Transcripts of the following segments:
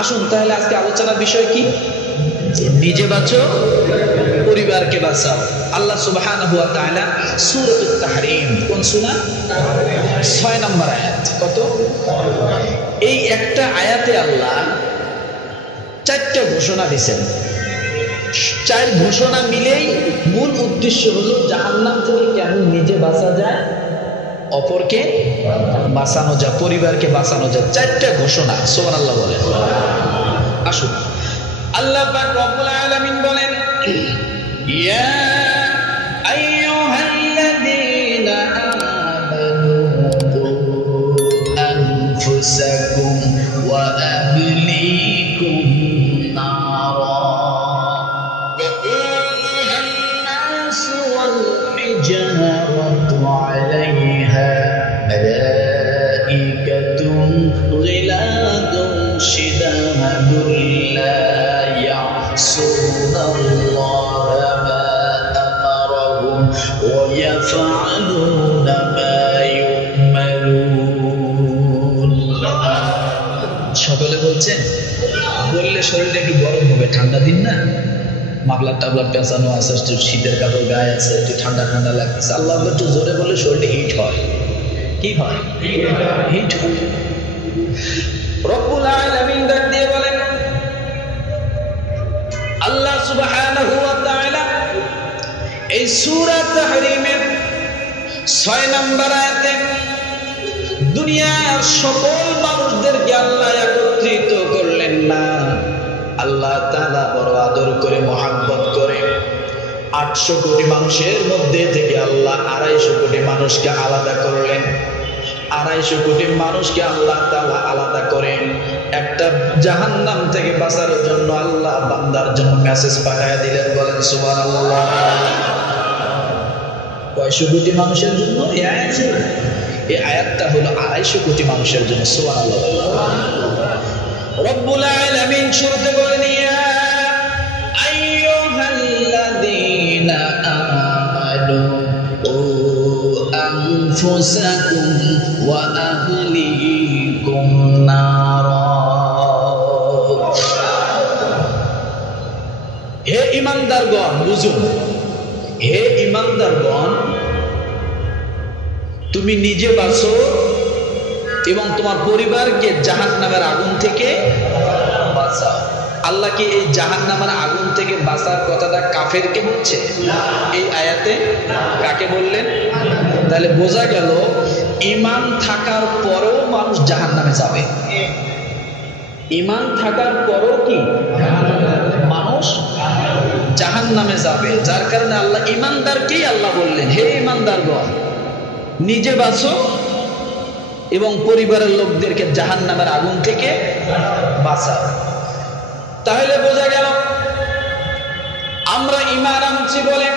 আসুন তাহলে আজকে আলোচনার বিষয় কি? নিজে বাঁচো, পরিবারকে বাঁচাও। আল্লাহ সুবহানাহু ওয়া তাআলা সূরাতুত তাহরীম, কোন সূরা? 6 নম্বর আয়াত। কত? এই একটা আয়াতে আল্লাহ 4টা ঘোষণা দিয়েছেন। 4 ঘোষণা মিলেই মূল উদ্দেশ্য হলো জাহান্নাম থেকে কেমন নিজে বাঁচা যায়, অপরকে বাঁচানো যায়, পরিবারকে বাঁচানো যায়। 4টা ঘোষণা। সুবহানাল্লাহ বলেন। আসুন, আল্লাহ পাক রব্বুল আলামিন বলেন, ইয়া আইয়ুহাল্লাযীনা আমানু কু আনফুসাকুম ওয়া আহলিকুম নারা وقودها الناس والحجارة عليها ملائكة غلاظ شداد لا يعصون الله ما أمرهم ويفعلون ما يؤمرون। সকলে বলছেন, বললে শরীরটা একটু গরম হবে, ঠান্ডা দিন না, মাফলার টাবলার পেঁচানো আছে, একটু শীতের কাপড় গায়ে আছে, একটু ঠান্ডা ঠান্ডা লাগছে। আল্লাহ একটু জোরে বললে শরীরটা হিট হয়। কি হয়? হিট হয়। রব্বুল আলামিন ডাক দিয়ে বলেন, আল্লাহ সুবহানাহু ওয়া তাআলা এই সূরা তাহরীমের 6 নম্বর আয়াতে দুনিয়ার সকল মানুষদেরকে আল্লাহ একত্রিত করলেন না। আল্লাহ তাআলা বড় আদর করে, মহব্বত করে 800 কোটি মানুষের মধ্যে থেকে আল্লাহ 250 কোটি মানুষকে আলাদা করলেন। 250 কোটি মানুষকে আল্লাহ তাআলা আলাদা করেন একটা জাহান্নাম থেকে বাঁচার জন্য। আল্লাহ বান্দার জন্য মেসেজ পাঠিয়ে দিলেন। বলেন সুবহানাল্লাহ। কয়শো কোটি মানুষের জন্য এই আয়াতটা হলো 250 কোটি মানুষের জন্য। সুবহানাল্লাহ। রব্বুল আলামিন শুরুতে বলেন, ইয়া আইয়ুহাল্লাযীনা আমানু কু আনফুসাকুম ওয়া আহলিকুম নারা। হে ঈমানদারগণ, বুঝুন, হে ঈমানদারগণ, তুমি নিজে বাঁচো এবং তোমার পরিবারকে জাহান্নামের আগুন থেকে বাঁচাও। আল্লাহ কি এই জাহান্নামের আগুন থেকে বাঁচার কথাটা কাফেরকে বলছে? এই আয়াতে কাকে বললেন? তাহলে বোঝা গেল ঈমান থাকার পরেও মানুষ জাহান্নামে যাবে। ঈমান থাকার পরেও কি মানুষ জাহান্নামে যাবে। যার কারণে আল্লাহ ঈমানদারকেই আল্লাহ বললেন, হে ঈমানদারগণ, নিজে বাঁচো এবং পরিবারের লোকদেরকে জাহান্নামের আগুন থেকে বাঁচাও। তাহলে বোঝা গেল আমরা ঈমান আনছি বলে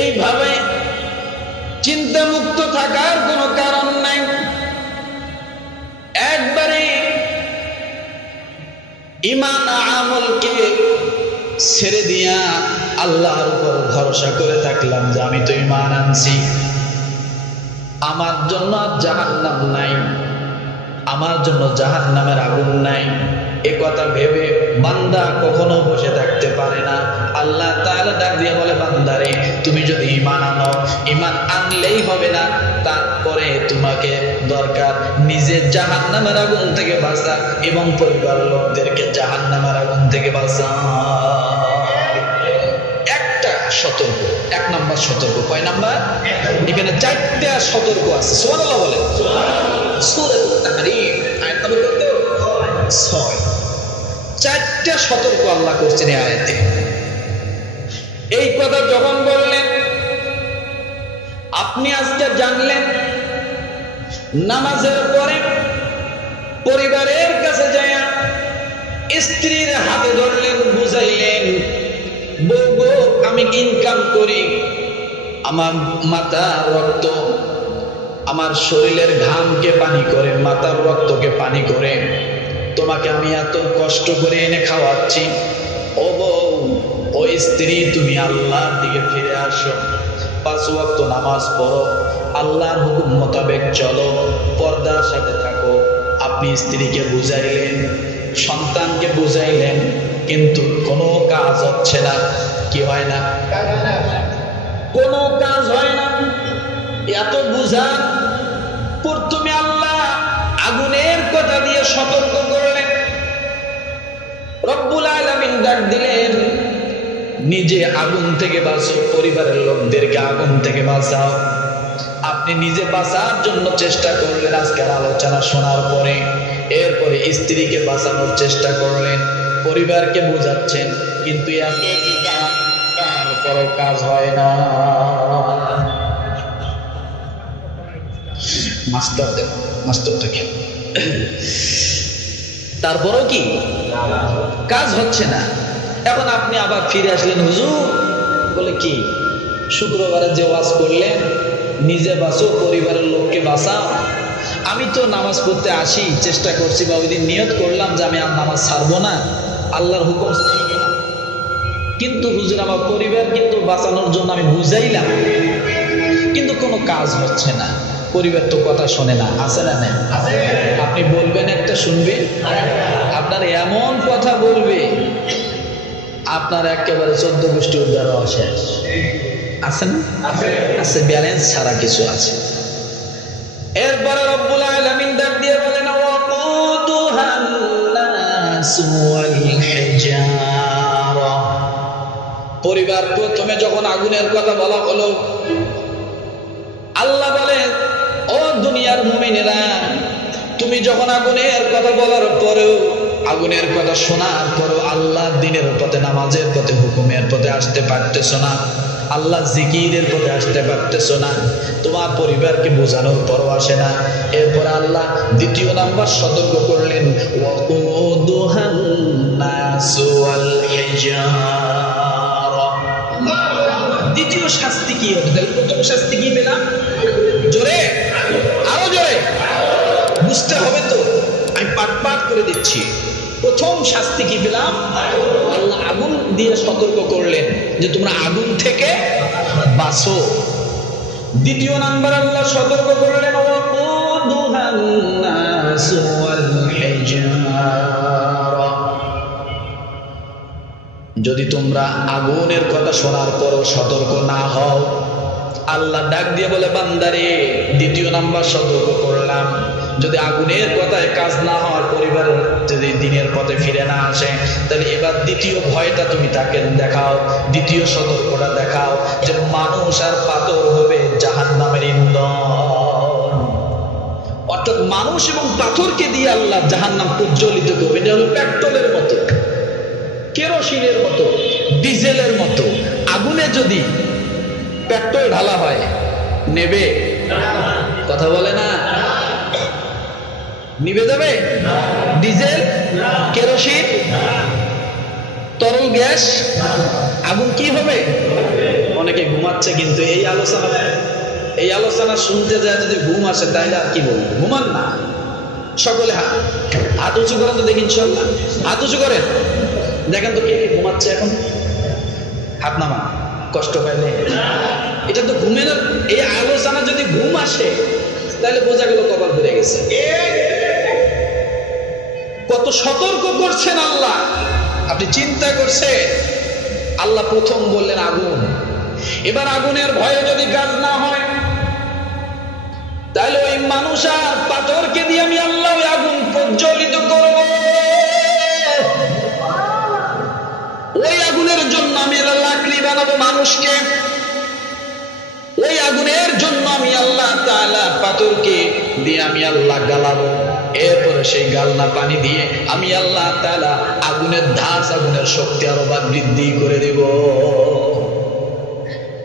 এইভাবে চিন্তামুক্ত থাকার কোনো কারণ নাই। একবারে ঈমান আমলকে ছেড়ে দিয়া আল্লাহর উপর ভরসা করে থাকলাম যে আমি তো ঈমান আনছি, আমার জন্য জাহান্নাম নাই, আমার জন্য জাহান্নামের আগুন নাই, এ কথা ভেবে বান্দা কখনো বসে থাকতে পারে না। আল্লাহ তাআলা ডাক দিয়ে বলে, বান্দারে তুমি যদি ঈমান আনো, ঈমান আনলেই হবে না, তারপরে তোমাকে দরকার নিজে জাহান্নামের আগুন থেকে বাঁচা এবং পরিবারের লোকদেরকে জাহান্নামের আগুন থেকে বাঁচা। একটা সতর্ক, 1 নম্বর সতর্ক। কয় নাম্বার? এখানে 4টা সতর্ক আছে। সুবহানাল্লাহ বলেন। সূরাতুত তাহরীম আয়াত নম্বর কত? 6। 4টা সতর্ক আল্লাহ করছেন এই আয়াতে। এই কথা যখন বললেন, আপনি আজকে জানলেন নামাজের পরে পরিবারের কাছে যায় স্ত্রীর হাতে ধরলেন, বুঝাইলেন, বউ গো আমি ইনকাম করি, আমার মাথার রক্ত, আমার শরীরের ঘামকে পানি করে, মাথার রক্তকে পানি করে তোমাকে আমি এত কষ্ট করে এনে খাওয়াচ্ছি। ও বউ, ও স্ত্রী, তুমি আল্লাহর দিকে ফিরে আসো, 5 ওয়াক্ত নামাজ পড়ো, আল্লাহর হুকুম মোতাবেক চলো, পর্দার সাথে থাকো। আপনি আপনি স্ত্রীকে বুঝাইলেন, সন্তানকে বুঝাইলেন, কিন্তু কোনো কাজ হচ্ছে না। কি হয় না? কোনো কাজ হয় না। এত বুঝা, প্রথমে আল্লাহ আগুনের কথা দিয়ে সতর্ক করলেন। রব্বুল আলামিন ডাক দিলেন, নিজে আগুন থেকে বাঁচো, পরিবারের লোকদেরকে আগুন থেকে বাঁচাও। আপনি নিজে বাঁচার জন্য চেষ্টা করলেন আজকের আলোচনা শোনার পরে। এরপরে স্ত্রীকে বাঁচানোর চেষ্টা করলেন, পরিবারকে বোঝাচ্ছেন, কিন্তু তারপরও কাজ হয় না। মাস্টার দেব, মাস্টারটা কি? তারপরও কি কাজ হচ্ছে না। এখন আপনি আবার ফিরে আসলেন, হুজুর বলে কি শুক্রবারে যে ওয়াজ করলেন, নিজে বাঁচো, পরিবারের লোককে বাঁচাও। আমি তো নামাজ পড়তে আসি, চেষ্টা করছি, বা ওই দিন নিয়ত করলাম যে আমি আর নামাজ ছাড়বো না, আল্লাহর হুকুম ছাড়বো না, কিন্তু হুজুর আমার পরিবার কিন্তু বাঁচানোর জন্য আমি বুঝাইলাম, কিন্তু কোনো কাজ হচ্ছে না। পরিবার তো কথা শোনে না, আছে না? না, আপনি বলবেন একটা, শুনবে, আপনার এমন কথা বলবে আপনার একেবারে 14 গোষ্ঠী উদ্ধার হওয়া শেষ। আছে না? আছে, ব্যালেন্স ছাড়া কিছু আছে। এরপরে রব্বুল আলামিন ডাক দিয়ে বলেন, ওয়াকুদুহান নাসু ওয়াল হিজারা। পরিবার প্রথমে যখন আগুনের কথা বলা হলো, আল্লাহ বলেন, ও দুনিয়ার মুমিনেরা, তুমি যখন আগুনের কথা বলার পরেও, আগুনের কথা শোনার পরেও আল্লাহ দিনের পথে, নামাজের পথে, হুকুমের পথে আসতে পারতেছো না, আল্লাহ জিকিরের পথে আসতে পারতেছো না, তোমার পরিবারকে বোঝানোর পরও আসে না। এরপর আল্লাহ দ্বিতীয় নাম্বার সতর্ক করলেন, ওয়াকুদুহান নাসু ওয়াল হিজারা। দ্বিতীয় শাস্তি কি হবে? তাহলে প্রথম শাস্তি কি পেলাম? জোরে, আরো জোরে বুঝতে হবে তো, আমি পাট পাট করে দিচ্ছি। প্রথম শাস্তি কি পেলাম? আল্লাহ আগুন দিয়ে সতর্ক করলেন যে তোমরা আগুন থেকে বাঁচো। দ্বিতীয় নাম্বার আল্লাহ সতর্ক করলেন, ওয়াকুদুহান নাসু ওয়াল হিজারা। যদি তোমরা আগুনের কথা শোনার পরও সতর্ক না হও, আল্লাহ ডাক দিয়ে বলে, বান্দারে দ্বিতীয় নাম্বার সতর্ক করলাম, যদি আগুনের কথায় কাজ না হওয়ার, পরিবারের যদি দিনের পথে ফিরে না আসে, তাহলে এবার দ্বিতীয় ভয়টা তুমি তাকে দেখাও, দ্বিতীয় সতর্কটা দেখাও, যে মানুষ আর পাথর হবে জাহান্নামের ইন্ধন। অর্থাৎ মানুষ এবং পাথরকে দিয়ে আল্লাহ জাহান্নাম প্রজ্বলিত করবে। এটা হলো পেট্রোলের মতো, কেরোসিনের মতো, ডিজেলের মতো। আগুনে যদি পেট্রোল ঢালা হয়, নেবে? কথা বলে না, নিভে যাবে? ডিজেল, কেরোসিন, তরল গ্যাস, আগুন কি হবে? অনেকে ঘুমাচ্ছে, কিন্তু এই আলোচনা শুনতে যায় যদি ঘুম আসে, তাইলে আর কি বলবো? ঘুমান না। সকলে হাত উঁচু করেন তো দেখি, ইনশাল্লাহ হাত উঁচু করেন, দেখেন তো কে কে ঘুমাচ্ছে এখন। হাত নামা, কষ্ট পাইলে। এটা তো ঘুমের, এই আলোচনা যদি ঘুম আসে তাহলে বোঝা গেল কপাল ঘুরে গেছে। কত সতর্ক করছেন আল্লাহ, আপনি চিন্তা করছেন? আল্লাহ প্রথম বললেন আগুন, এবার আগুনের ভয়ে যদি কাজ না হয়, তাহলে ওই মানুষ আর পাথরকে দিয়ে আমি আল্লাহ ওই আগুন প্রজ্বলিত করব। ওই আগুনের জন্য আমি লাকড়ি বানাবো মানুষকে, ওই আগুনের জন্য আমি আল্লাহ তাআলা পাথরকে দিয়ে আমি আল্লাহ গালাবো। এরপরে সেই গালনা পানি দিয়ে আমি আল্লাহ তাআলা আগুনের ধাস, আগুনের শক্তি আরো বৃদ্ধি করে দেব।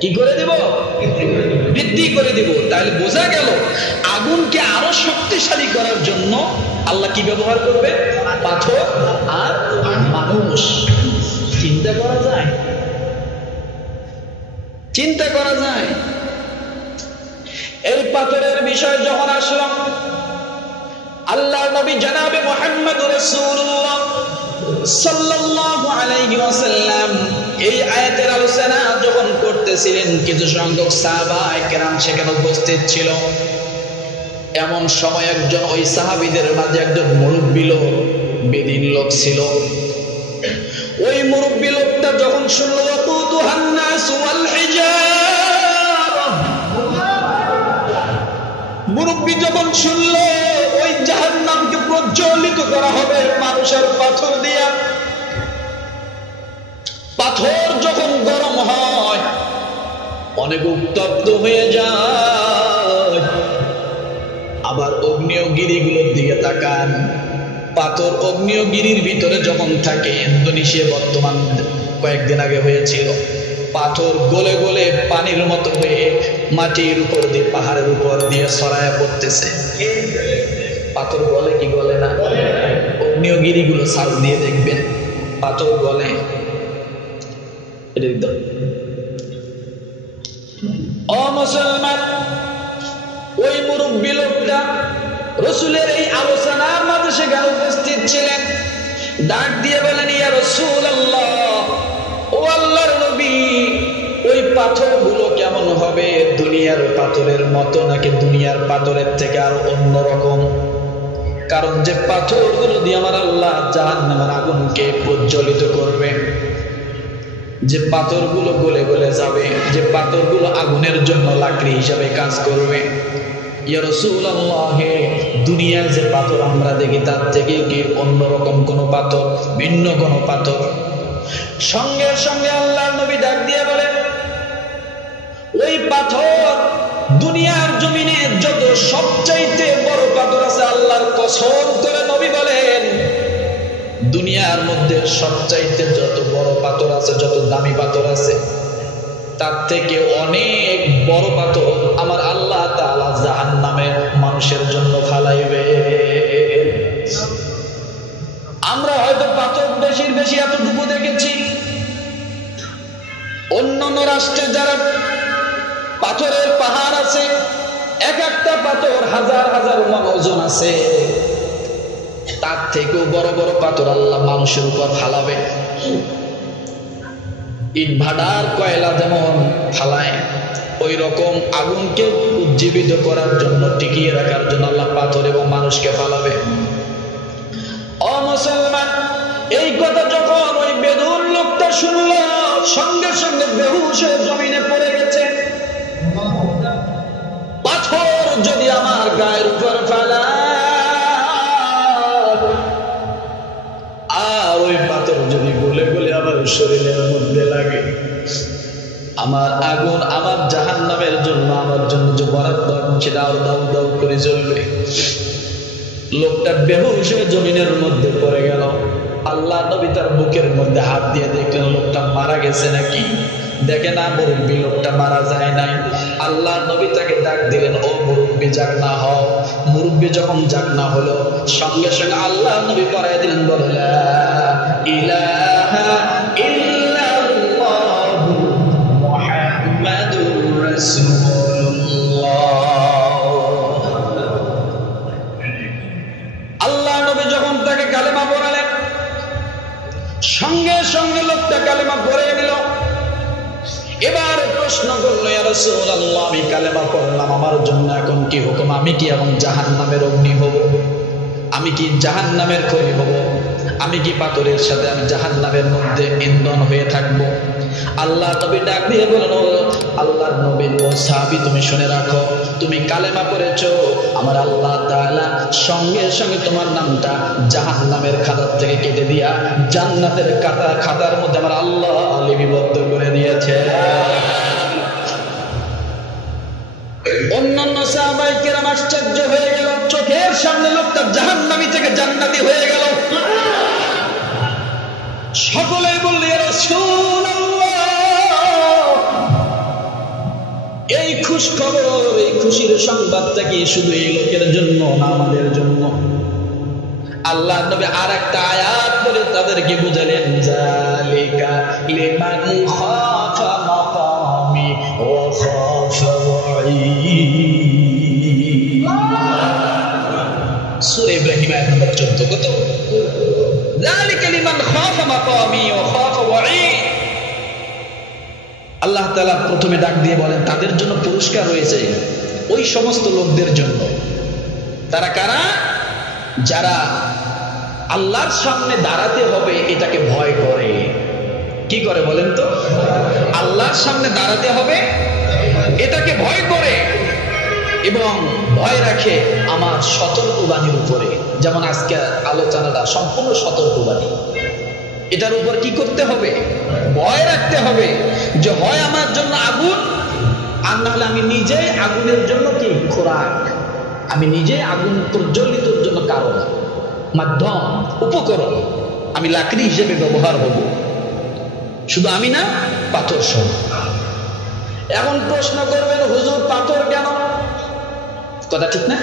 কি করে দেব? বৃদ্ধি করে দেব। তাহলে বোঝা গেল আগুনকে আরো শক্তিশালী করার জন্য আল্লাহ কি ব্যবহার করবে? পাথর আর মানুষ। চিন্তা করা যায়? চিন্তা করা যায়? এই পাথরের বিষয় যখন আসলো, আল্লাহর নবী জনাবে মুহাম্মদ রাসূলুল্লাহ সাল্লাল্লাহু আলাইহি ওয়াসাল্লাম এই আয়াতের আলোচনা যখন করতেছিলেন, কিছু সংখ্যক সাহাবায়ে কেরাম সেখানে উপস্থিত ছিল। এমন সময় একজন ওই সাহাবীদের মাঝে একজন মুরব্বী লোক, বেদিন লোক ছিল। ওই মুরব্বী লোকটা যখন শুনলো ওয়াকুদুহান নাস ওয়াল হিজারা, মুরব্বী যখন শুনলো ওই জাহান্নামকে প্রজ্বলিত করা হবে মানুষের পাথর দিয়া, পাথর যখন গরম হয় অনেক উত্তপ্ত হয়ে যায়। আবার অগ্নিয়গিরিগুলোর দিকে তাকান, পাথর অগ্নিয়গিরির ভিতরে যখন থাকে, ইন্দোনেশিয়া বর্তমান কয়েকদিন আগে হয়েছিল, পাথর গলে গলে পানির মতো হয়ে মাটির উপর দিয়ে, পাহাড়ের উপর দিয়ে ছড়ায়া পড়তেছে। পাথর গলে কি গলে না? অগ্নিয়গিরিগুলো সার্চ দিয়ে দেখবেন পাথর গলে। ও মুসলমান, ওই মুরব্বী লোকটা রাসূলের এই আলোচনার মাঝে সেখানে উপস্থিত ছিলেন। ডাক দিয়ে বলেন, ইয়া রাসূলুল্লাহ, ও আল্লাহর নবী, ওই পাথরগুলো কেমন হবে? দুনিয়ার পাথরের মতো নাকি দুনিয়ার পাথরের থেকে আরো অন্যরকম? কারণ যে পাথরগুলো দিয়ে আমার আল্লাহ জাহান্নামের আগুনকে প্রজ্বলিত করবে, যে পাথরগুলো গলে গলে যাবে, যে পাথরগুলো আগুনের জন্য লাকড়ি হিসাবে কাজ করবে, ইয়া রাসূলুল্লাহ, দুনিয়ার যে পাথর আমরা দেখি তার থেকে কি অন্যরকম কোন পাথর, ভিন্ন কোন পাথর? সঙ্গে সঙ্গে আল্লাহর নবী ডাক দিয়ে বলেন, ওই পাথর দুনিয়ার জমিনে যত সবচাইতে বড় পাথর আছে, আল্লাহর কসম করে নবী বলেন, দুনিয়ার মধ্যে সবচাইতে যত বড় পাথর আছে, যত দামি পাথর আছে, তার থেকে অনেক বড় পাথর আমার আল্লাহ তাআলা জাহান্নামে মানুষের জন্য ফালাইবে। আমরা হয়তো পাথর বেশির বেশি এতটুকু দেখেছি, অন্যান্য রাষ্ট্রে যারা পাথরের পাহাড় আছে, এক একটা পাথর হাজার হাজার মণ ওজন আছে, তার থেকেও বড় বড় পাথর আল্লাহ মানুষের উপর ফালাবে। ইট ভাটার কয়লা যেমন ফালায়, ওই রকম আগুনকে উজ্জীবিত করার জন্য, টিকিয়ে রাখার জন্য আল্লাহ পাথর এবং মানুষকে ফালাবে। ও মুসলমান, এই কথা যখন ওই বেদুর লোকটা শুনল, সঙ্গে সঙ্গে বেহুশ হয়ে জমিনে পড়ে গেছে। পাথর যদি আমার গায়ের উপর ফালায়, আর ওই পাথর যদি গলে গলে আমার শরীরের মধ্যে লাগে, আমার আগুন, আমার জাহান্নামের জন্য, আমার জন্য যে বরাদ্দ আগুন, সেটা আরো দাউ দাউ করে জ্বলবে। লোকটা বেহুশ হয়ে জমিনের মধ্যে পড়ে গেল। আল্লাহ নবী তার বুকের মধ্যে হাত দিয়ে দেখলেন লোকটা মারা গেছে নাকি। দেখে না, মুরব্বী লোকটা মারা যায় নাই। আল্লাহ নবী তাকে ডাক দিলেন, ও মুরব্বী, জাগনা হও। মুরব্বী যখন জাগনা হলো, সঙ্গে সঙ্গে আল্লাহ নবী পড়ায় দিলেন, বলে লা ইলাহা ইল্লাল্লাহু মুহাম্মাদুর রাসূলুল্লাহ। আল্লাহ নবী যখন তাকে কালেমা পড়ালেন, সঙ্গে সঙ্গে লোকটা কালেমা পড়ে নিল। এবার প্রশ্ন করলো, ইয়া রাসূলুল্লাহ, আমি কালেমা পড়লাম, আমার জন্য এখন কি হুকুম? আমি কি এখন জাহান্নামের অগ্নি হব? আমি কি জাহান্নামের খড়ি হব? আমি কি পাথরের সাথে আমি জাহান্নামের মধ্যে ইন্ধন হয়ে থাকবো? আল্লাহ নবী ডাক দিয়ে বলেন, ও আল্লাহর নবী, ও সাহাবী, তুমি শুনে রাখো, তুমি কালেমা পড়েছো, আমার আল্লাহ তাআলা সঙ্গে সঙ্গে তোমার নামটা জাহান্নামের খাতার থেকে কেটে দিয়া জান্নাতের খাতার মধ্যে আমার আল্লাহ লিপিবদ্ধ করে দিয়েছে। অন্যান্য সাহাবায়ে কেরাম আশ্চর্য হয়ে গেল, চোখের সামনে লোকটা জাহান্নামী থেকে জান্নাতি হয়ে গেল। সকলে বলল, ইয়া রাসূলুল্লাহ, এই খুশখবর, এই খুশির সংবাদটা কি শুধু এই লোকের জন্য না আমাদের জন্য? আল্লাহ নবী আর একটা আয়াত বলে তাদেরকে বুঝালেন, যালিকা লিমান খাফা মাকামি ওয়া খাফা ওয়াঈদ। সূরা ইব্রাহিম আয়াত নম্বর 14। কত? যালিকা লিমান খাফা মাকামি ওয়া খাফা ওয়াঈদ। আল্লাহ তাআলা প্রথমে ডাক দিয়ে বলেন, তাদের জন্য পুরস্কার রয়েছে, ওই সমস্ত লোকদের জন্য তারা কারা? যারা আল্লাহর সামনে দাঁড়াতে হবে এটাকে ভয় করে। কি করে বলেন তো? আল্লাহর সামনে দাঁড়াতে হবে এটাকে ভয় করে এবং ভয় রাখে আমার সতর্কবাণীর উপরে। যেমন আজকে আলোচনাটা সম্পূর্ণ সতর্কবাণী। এটার উপর কি করতে হবে? ভয় রাখতে হবে যে হয় আমার জন্য আগুন, আর না হলে আমি নিজেই আগুনের জন্য কি খোরাক, আমি নিজেই আগুন প্রজ্বলিতর জন্য কারণ, মাধ্যম, উপকরণ, আমি লাকড়ি হিসেবে ব্যবহার হব। শুধু আমি না, পাথর সহ। এখন প্রশ্ন করবেন, হুজুর পাথর কেন? কথা ঠিক না?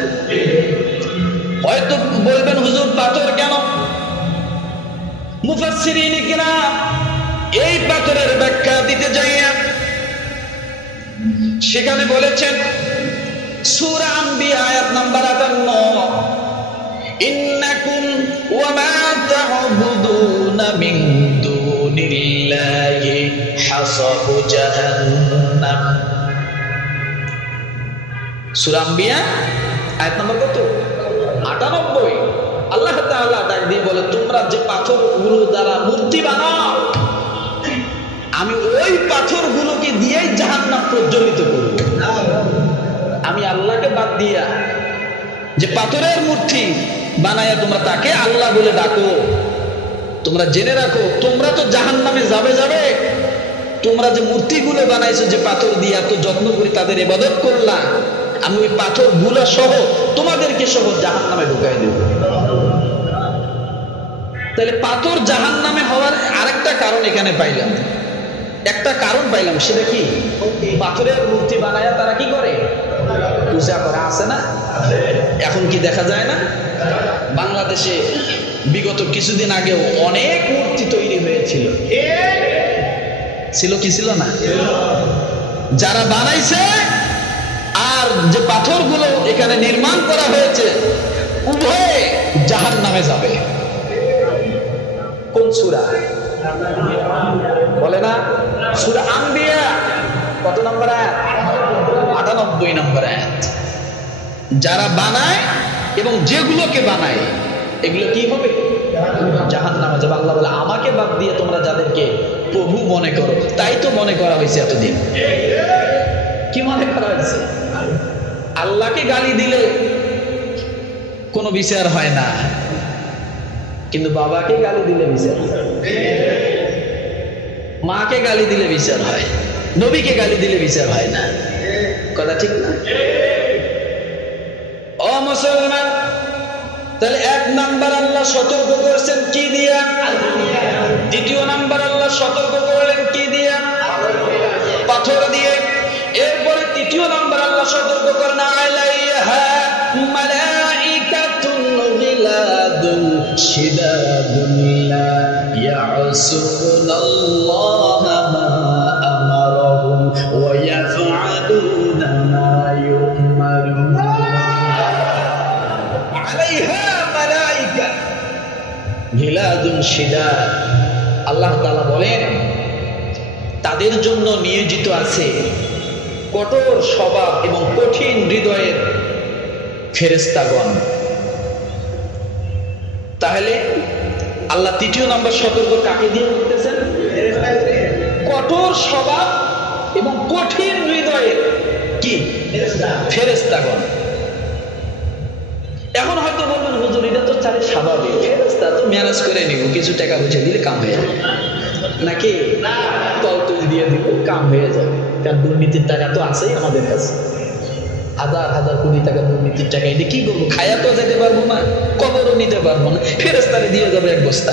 হয়তো বলবেন হুজুর পাথর কেন? মুফাসসিরিন কিরাম এই পাথরের ব্যাখ্যা দিতে যাইয়া সেখানে বলেছেন সূরা আম্বিয়া আয়াত নাম্বার 58, ইন্নাকুম ওয়া মা তা'বুদুনা মিন দুনিল্লাহি হাসাবু জাহান্নাম। সূরা আম্বিয়া আয়াত নাম্বার কত? 98। আল্লাহ তাআলা ডাক দিয়ে বলে, তোমরা যে পাথরগুলো দ্বারা মূর্তি বানাও, আমি ওই পাথরগুলোকে দিয়েই জাহান্নাম প্রজ্বলিত করব। আমি আল্লাহকে বাদ দিয়া যে পাথরের মূর্তি বানায়া তোমরা তাকে আল্লাহ বলে ডাকো, তোমরা জেনে রাখো তোমরা তো জাহান্নামে যাবে। তোমরা যে মূর্তিগুলো বানাইছো যে পাথর দিয়া তো যত্ন করে তাদের ইবাদত করলা, আমি ওই পাথরগুলো সহ তোমাদেরকে সহ জাহান্নামে ঢুকাই দেব। তাহলে পাথর জাহান্নামে হওয়ার আরেকটা কারণ এখানে পাইলাম, একটা কারণ পাইলাম। সেটা কি? পাথরের মূর্তি বানায়া তারা কি করে? পূজা করে। আছে না? এখন কি দেখা যায় না? বাংলাদেশে বিগত কিছুদিন আগেও অনেক মূর্তি তৈরি হয়েছিল, ছিল কি ছিল না? যারা বানাইছে আর যে পাথরগুলো এখানে নির্মাণ করা হয়েছে উভয়ে জাহান্নামে যাবে। কোন সূরা? বলে না? সূরা আম্বিয়া কত নম্বর আয়াত? 98 নম্বর আয়াত। যারা বানায় এবং যেগুলোকে বানায় এগুলো কি হবে? জাহান্নামে যাবে। আল্লাহ বলে, আমাকে বাদ দিয়ে তোমরা যাদেরকে প্রভু মনে করো, তাই তো মনে করা হয়েছে এতদিন। কি মনে করা হয়েছে? আল্লাহকে গালি দিলে কোনো বিচার হয় না, কিন্তু বাবাকে গালি দিলে বিচার হয়, মাকে গালি দিলে বিচার হয়, নবীকে গালি দিলে বিচার হয় না। কথা ঠিক না? ও মুসলমান, তাহলে এক নাম্বার আল্লাহ সতর্ক করছেন কি দিয়া? দ্বিতীয় নাম্বার আল্লাহ সতর্ক করলেন কি দিয়া? পাথর দিয়ে। এরপরে তৃতীয় নাম্বার আল্লাহ সতর্ক করেন, আলাইহা মালাইকাতুন গিলাদুন শিদাদুন লা ইয়াসুনাল্লাহা মা আমারহুম ওয়া ইয়াফআলুনা মা ইউমারুন। আলাইহা মালাইকা গিলাদুন শিদাদ। আল্লাহ তাআলা বলেন তাদের জন্য নিয়োজিত আছে কঠোর স্বভাব এবং কঠিন হৃদয়ের ফেরেশতাগণ। তাহলে আল্লাহ তৃতীয় নম্বর সতর্ক কাকে দিয়ে করতেছেন? কঠোর স্বভাব এবং কঠিন হৃদয়ের কি? ফেরেশতাগণ। এখন হয়তো বলবেন, হুজুর এটা তো চালে স্বাভাবিক, ফেরেশতা তো ম্যানেজ করে নিব, কিছু টাকা বুঝে দিলে কাম হয়ে যাবে, নাকি তল তুল দিয়ে দিব, কাম হয়ে যাবে। কারণ দুর্নীতির টাকা তো আছেই আমাদের কাছে, হাজার হাজার কোটি টাকা দুর্নীতির টাকা। এটা কি করবো? খায়া তো যেতে পারবো না, কবরও নিতে পারবো না, ফেরেশতারে দিয়ে যাবে এক বস্তা।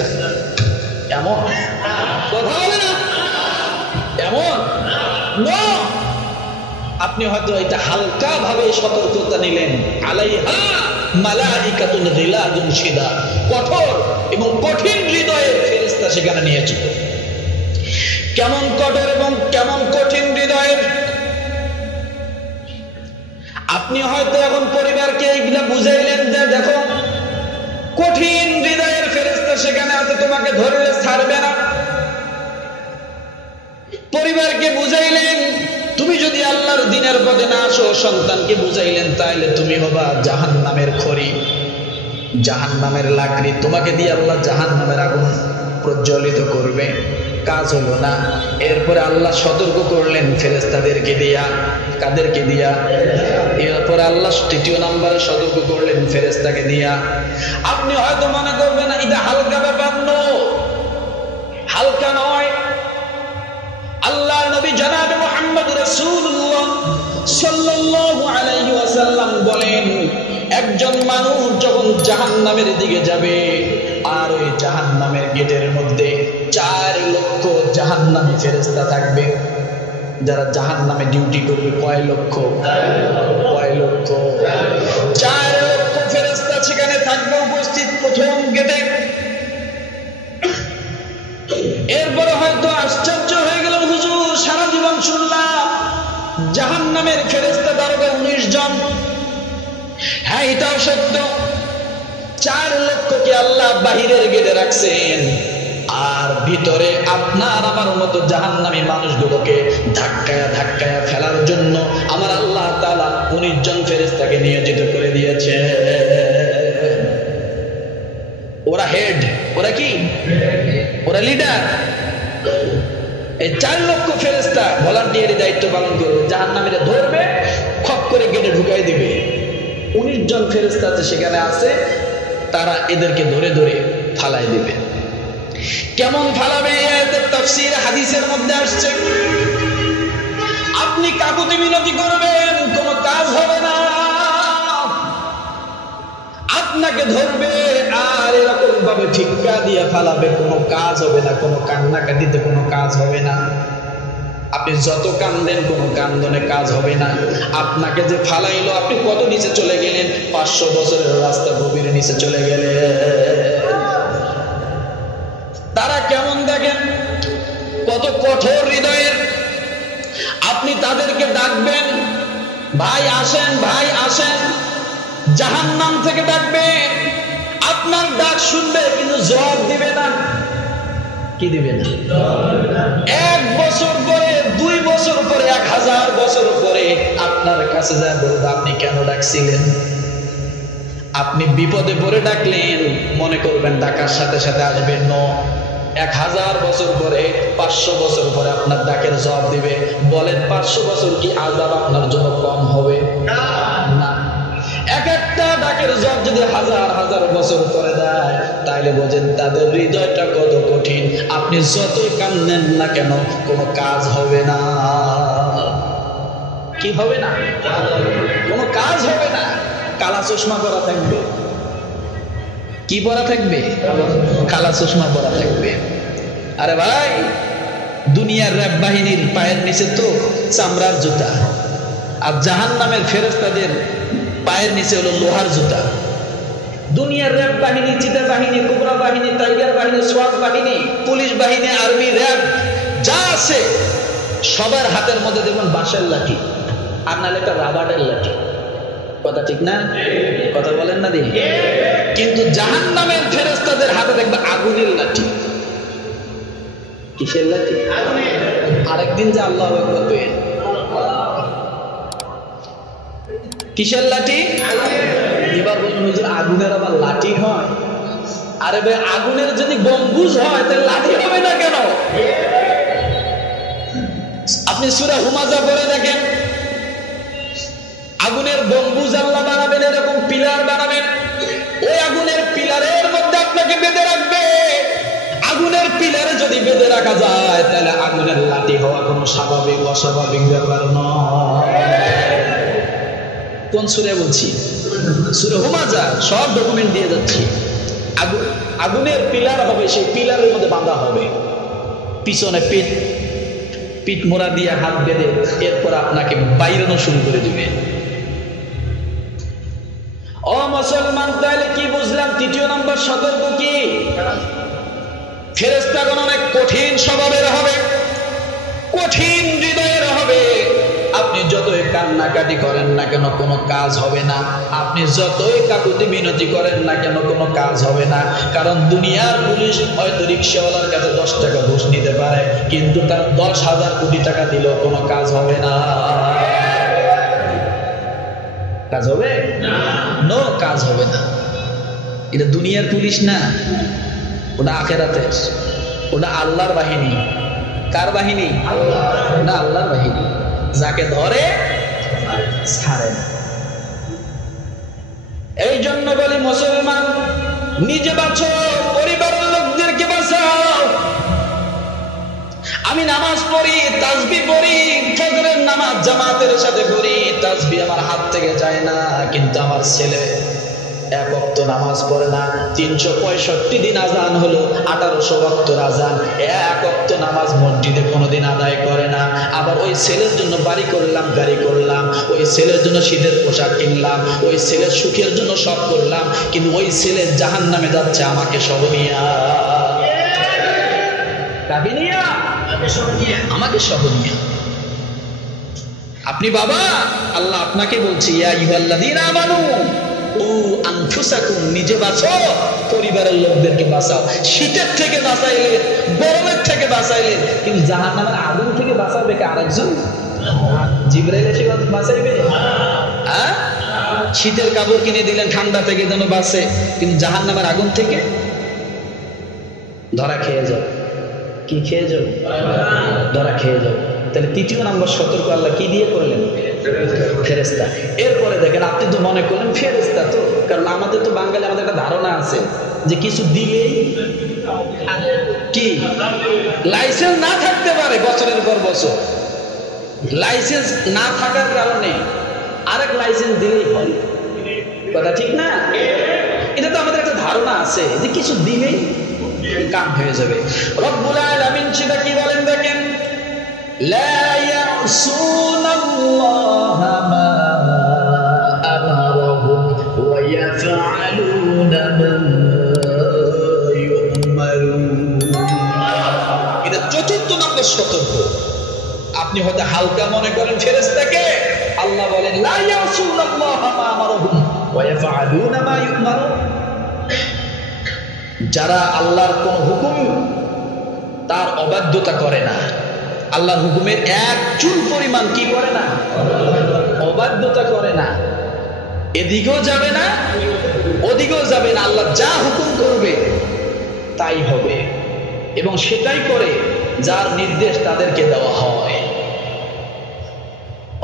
এমন কথা বলে না? এমন না। আপনি হয়তো এটা হালকা ভাবে সতর্কতা নিলেন। আলাইহা মালাইকাতুন গিলাদুন শিদাদ, কঠোর এবং কঠিন হৃদয়ের ফেরেশতা সেখানে নিয়েছিল। কেমন কঠোর এবং কেমন কঠিন হৃদয়ের? আপনি হয়তো এখন পরিবারকে এইগুলা বুঝাইলেন যে দেখো কঠিন হৃদয়ের ফেরেশতা সেখানে আছে, তোমাকে ধরলে ছাড়বে না। পরিবারকে বুঝাইলেন তুমি যদি আল্লাহর দ্বীনের পথে না আসো, সন্তানকে বুঝাইলেন, তাইলে তুমি হবা জাহান্নামের খড়ি, জাহান্নামের লাকড়ি, তোমাকে দিয়ে আল্লাহ জাহান্নামের আগুন প্রজ্বলিত করবে। কাজ হলো না। এরপরে আল্লাহ সতর্ক করলেন ফেরেশতাদেরকে দিয়া। কাদেরকে দিয়া? এরপরে আল্লাহ তৃতীয় নম্বরে সতর্ক করলেন ফেরেশতাকে দিয়া। আপনি হয়তো মনে করবেন এটা হালকা ব্যাপার, হালকা নয়। আল্লাহর নবী জনাবে মুহাম্মদ রাসূলুল্লাহ সাল্লাল্লাহু আলাইহি ওয়াসাল্লাম বলেন, একজন মানুষ যখন জাহান্নামের দিকে যাবে, আর ওই জাহান্নামের গেটের মধ্যে 4 লক্ষ জাহান্নামী ফেরেশতা থাকবে, যারা জাহান্নামে ডিউটি করবে। কয় লক্ষ? কয় লক্ষ? 4 লক্ষ ফেরেশতা সেখানে থাকবে উপস্থিত প্রথম গেটে। এরপরে হয়তো আশ্চর্য হয়ে গেল, হুজুর সারা জীবন শুনলাম জাহান্নামের ফেরেশতা দারোগা 19 জন। হ্যাঁ, এটাও সত্য। 4 লক্ষকে আল্লাহ বাহিরের গেটে রাখছেন, আর ভিতরে আপনার আমার মতো জাহান্নামী মানুষগুলোকে ধাক্কায়া ধাক্কায়া ফেলার জন্য আমার আল্লাহ তাআলা 19 জন ফেরেশতাকে নিয়োজিত করে দিয়েছে। ওরা হেড, ওরা কি? ওরা লিডার। এই 4 লক্ষ ফেরেশতা ভলান্টিয়ারি দায়িত্ব পালন করবে, জাহান্নামীরা ধরবে, খপ করে গেটে ঢুকাই দিবে। 19 জন ফেরেশতা সেখানে আছে, তারা এদেরকে ধরে ধরে ফালাই দিবে। কেমন ফালাবে? এর তাফসীর হাদিসের মধ্যে আসছে। আপনি কাকুতি মিনতি করবেন, কোনো কাজ হবে না। আপনাকে ধরবে আর এরকম ভাবে ঠিক্কা দিয়ে ফালাবে, কোনো কাজ হবে না, কোনো কান্নাকাটিতে কোনো কাজ হবে না। আপনি যত কান্দেন, কোনো কান্দনে কাজ হবে না। আপনাকে যে ফালাইলো, আপনি কত নিচে চলে গেলেন? 500 বছরের রাস্তা গভীরে নিচে চলে গেলেন। তারা কেমন দেখেন, কত কঠোর হৃদয়ের। আপনি তাদেরকে ডাকবেন, ভাই আসেন, ভাই আসেন, জাহান্নাম থেকে ডাকবেন। আপনার ডাক শুনবে, কিন্তু জবাব দিবে না। কি দিবে না? 1 বছর পরে, 2 বছর পরে, 1000 বছর পরে আপনার কাছে যা বলবো, আপনি কেন ডাকছিলেন? আপনি বিপদে পড়ে ডাকলেন, মনে করবেন ডাকার সাথে সাথে আসবেন। 1000 বছর পরে, 500 বছর পরে আপনার ডাকের জবাব দিবে। বলেন 500 বছর কি আযাব আপনার জন্য কম হবে? না। এক একটা ডাকের জবাব যদি 1000 বছর পরে দেয়, তাইলে বোঝেন তাদের হৃদয়টা কত কঠিন। আপনি যতই কান্দেন না কেন, কোনো কাজ হবে না। কি হবে না? কোনো কাজ হবে না। কালা চশমা পরা থাকবে। কি পরা থাকবে? কালা চশমা পরা থাকবে। আরে ভাই, দুনিয়ার র‍্যাব বাহিনীর পায়ের নিচে তো চামড়ার জুতা, আর জাহান্নামের ফেরেশতাদের পায়ের নিচে হলো লোহার জুতা। দুনিয়ার র‍্যাব বাহিনী, চিতা বাহিনী, কোবরা বাহিনী, টাইগার বাহিনী, সোয়াট বাহিনী, পুলিশ বাহিনী, আর্মি, র‍্যাব যা আছে, সবার হাতের মধ্যে দেখুন বাঁশের লাঠি, আর নাহলে একটা রাবারের লাঠি। কথা ঠিক না? কথা বলেন না দিন। কিন্তু জাহান্নামের ফেরেশতাদের হাতে দেখবে আগুনের লাঠি। কিসের লাঠি? আরেকদিন যে আল্লাহু আকবার কইেন। কিসের লাঠি? এবার বলুন, হুজুর আগুনের আবার লাঠি হয়? আরে ভাই, আগুনের যদি গম্বুজ হয়, তাহলে লাঠি হবে না কেন? আপনি সূরা হুমাযা পড়ে দেখেন, আগুনের গম্বুজ আল্লাহ বানাবেন, এরকম পিলার বানাবেন। ওই আগুনের পিলারের মধ্যে আপনাকে বেঁধে রাখবে। আগুনের পিলারে যদি বেঁধে রাখা যায়, তাহলে আগুনের লাঠি হওয়া কোনো স্বাভাবিক অস্বাভাবিক ব্যাপার নয়। কোন সূরা বলছি? সূরা হুমাযা। সব ডকুমেন্ট দিয়ে যাচ্ছি। আগুনের পিলার হবে, সেই পিলারের মধ্যে বাঁধা হবে, পিছনে পিঠ মোড়া দিয়ে হাত বেঁধে, এরপর আপনাকে বাইরানো শুরু করে দিবে। ও মুসলমান, তাহলে কি বুঝলাম? 3য় নম্বর সতর্ক কি? ফেরেশতাগণ অনেক কঠিন স্বভাবের হবে, কঠিন হৃদয়ের হবে। আপনি যতই কান্নাকাটি করেন না কেন কোনো কাজ হবে না, আপনি যতই কাকুতি মিনতি করেন না কেন কোনো কাজ হবে না। কারণ দুনিয়ার পুলিশ হয়তো রিক্সাওয়ালার কাছে 10 টাকা ঘুষ নিতে পারে, কিন্তু তার 10,000 কোটি টাকা দিলেও কোনো কাজ হবে না। কাজ হবে না, নো কাজ হবে না। এটা দুনিয়ার পুলিশ না, ওটা আখেরাতের, ওটা আল্লাহর বাহিনী। কার বাহিনী? ওটা আল্লাহর বাহিনী, যাকে ধরে ছাড়ে না। এই জন্য বলি মুসলমান, নিজে বাঁচো, পরিবারের লোকদেরকে বাঁচাও। আমি নামাজ পড়ি, তাসবিহ পড়ি, ফজরের নামাজ জামাতের সাথে পড়ি, তাসবিহ আমার হাত থেকে যায় না, কিন্তু আমার ছেলে 1 ওয়াক্ত নামাজ পড়ে না। 365 দিন আজান হলো, 1800 ওয়াক্ত আজান, 1 ওয়াক্ত নামাজ মসজিদে কোনোদিন আদায় করে না। আবার ওই ছেলের জন্য বাড়ি করলাম, গাড়ি করলাম, ওই ছেলের জন্য শীতের পোশাক কিনলাম, ওই ছেলের সুখের জন্য সব করলাম, কিন্তু ওই ছেলে জাহান্নামে যাচ্ছে আমাকে সহ নিয়া। আমাকে সহ নিয়া। আপনি বাবা, আল্লাহ আপনাকে বলছি, ইয়া আইয়ুহাল্লাযীনা আমানু ও আনফুসাকুম, নিজে বাঁচো, পরিবারের লোকদেরকে বাঁচাও। শীতের থেকে বাঁচাইলে, গরমের থেকে বাঁচাইলে, কিন্তু জাহান্নামের আগুন থেকে বাঁচাবে কে? আরেকজন জিবরাইল এসে বাঁচাইবে? হ্যাঁ, শীতের কাপড় কিনে দিলেন ঠান্ডা থেকে যেন বাঁচে, কিন্তু জাহান্নামের আগুন থেকে ধরা খেয়ে যাও। কি খেয়ে যাও? ধরা খেয়ে যাও। তাহলে 3য় নম্বর সতর্ক আল্লাহ কি দিয়ে করলেন? ফেরেশতা। এরপরে দেখেন, আপনি তো মনে করলেন ফেরেশতা, তো কারণ আমাদের তো বাঙালি, আমাদের একটা ধারণা আছে যে কিছু দিলেই কি লাইসেন্স না থাকতে পারে, বছরের পর বছর লাইসেন্স না থাকার কারণে আরেক লাইসেন্স দিলেই হয়। কথা ঠিক না? এটা তো আমাদের একটা ধারণা আছে যে কিছু দিলেই কাম হয়ে যাবে। রব্বুল আলামিন সেটা কি বলেন দেখেন, লা ইয়াসুনাল্লাহা মা আমারাহুম ওয়া ইয়াফআলুনা মা ইউমারুন। এটা 4th নম্বর সতর্ক। আপনি হয়তো হালকা মনে করেন ফেরেশতাকে, আল্লাহ বলেন লা ইয়াসুনাল্লাহা মা আমারাহুম ওয়া ইয়াফআলুনা মা ইউমারুন। যারা আল্লাহর কোন হুকুম তার অবাধ্যতা করে না, আল্লাহর হুকুমের 1 চুল পরিমাণ কি করে না? অবাধ্যতা করে না। এদিকেও যাবে না, ওদিকেও যাবে না। আল্লাহ যা হুকুম করবে তাই হবে, এবং সেটাই করে যার নির্দেশ তাদেরকে দেওয়া হয়।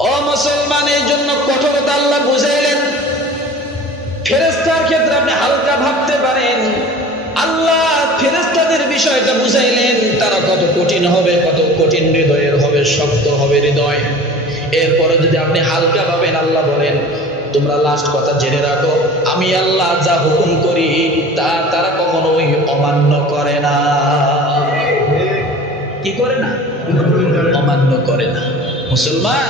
ও মুসলমান, এই জন্য কঠোরতা আল্লাহ বুঝাইলেন। ফেরেশতার ক্ষেত্রে আপনি হালকা ভাবতে পারেন, আল্লাহ ফেরেশতাদের বিষয়টা বুঝাইলেন, তারা কত কঠিন হবে, কত কঠিন হৃদয়ের হবে, শক্ত হবে হৃদয়। এরপরে যদি আপনি হালকা ভাবেন, আল্লাহ বলেন তোমরা লাস্ট কথা জেনে রাখো, আমি আল্লাহ যা হুকুম করি তা তারা কখনোই অমান্য করে না। কি করে না? অমান্য করে না। মুসলমান,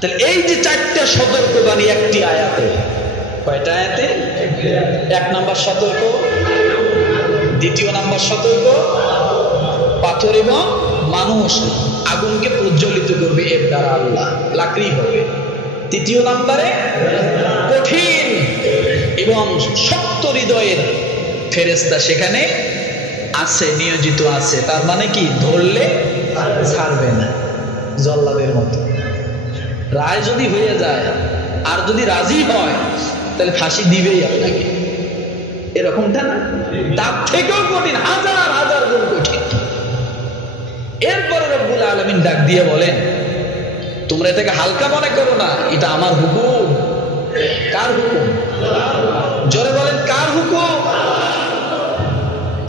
তাহলে এই যে 4টা সতর্কবাণী একটি আয়াতে, কয়টা আয়াতে? 1 নম্বর সতর্ক, 2য় নম্বর সতর্ক, পাথর এবং মানুষ আগুনকে প্রজ্বলিত করবে, এর দ্বারা আল্লাহ লাকড়ি হবে। 3য় নম্বরে কঠিন এবং শক্ত হৃদয়ের ফেরেশতা সেখানে আছে, নিয়োজিত আছে। তার মানে কি? ধরলে ছাড়বে না, জল্লাদের মতো। রায় যদি হয়ে যায় আর যদি রাজি হয়, তাহলে ফাঁসি দিবেই আপনাকে। এরকমটা না? তার থেকেও কঠিন, হাজার হাজার গুণ কঠিন। এরপরে রব্বুল আলামিন ডাক দিয়ে বলেন, তোমরা এটাকে হালকা মনে করো না, এটা আমার হুকুম। কার হুকুম? জোরে বলেন, কার হুকুম?